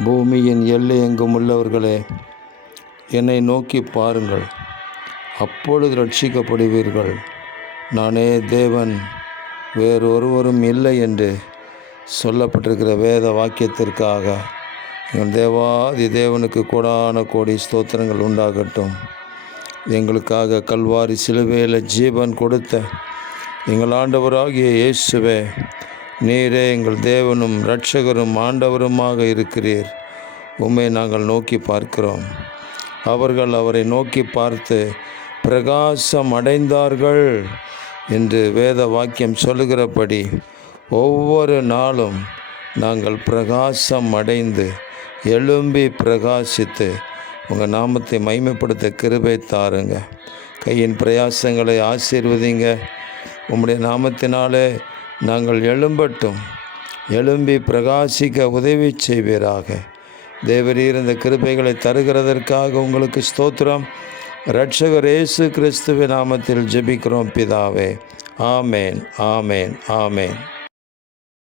பூமியின் எல்லை எங்கும் உள்ளவர்களே, என்னை நோக்கி பாருங்கள், அப்பொழுது ரட்சிக்கப்படுவீர்கள். நானே தேவன், வேறொருவரும் இல்லை என்று சொல்லப்பட்டிருக்கிற வேத வாக்கியத்திற்காக எங்கள் தேவாதி தேவனுக்கு கோடான கோடி ஸ்தோத்திரங்கள் உண்டாகட்டும். எங்களுக்காக கல்வாரி சிலுவையில் ஜீவன் கொடுத்த எங்கள் ஆண்டவராகிய இயேசுவே, நீரே எங்கள் தேவனும் இரட்சகரும் ஆண்டவருமாக இருக்கிறீர். உம்மை நாங்கள் நோக்கி பார்க்கிறோம். அவர்கள் அவரை நோக்கி பார்த்து பிரகாசம் அடைந்தார்கள் என்று வேத வாக்கியம் சொல்லுகிறபடி ஒவ்வொரு நாளும் நாங்கள் பிரகாசம் அடைந்து எழும்பி பிரகாசித்து உங்கள் நாமத்தை மகிமைப்படுத்த கிருபை தாருங்க. கையின் பிரயாசங்களை ஆசீர்வதிங்க. உம்முடைய நாமத்தினாலே நாங்கள் எழும்பி பிரகாசிக்க உதவி செய்வீராக. தேவரீர் இந்த கிருபைகளை தருகிறதற்காக உங்களுக்கு ஸ்தோத்திரம். இரட்சகர் இயேசு கிறிஸ்துவின் நாமத்தில் ஜெபிக்கிறோம் பிதாவே. ஆமேன், ஆமேன், ஆமேன்.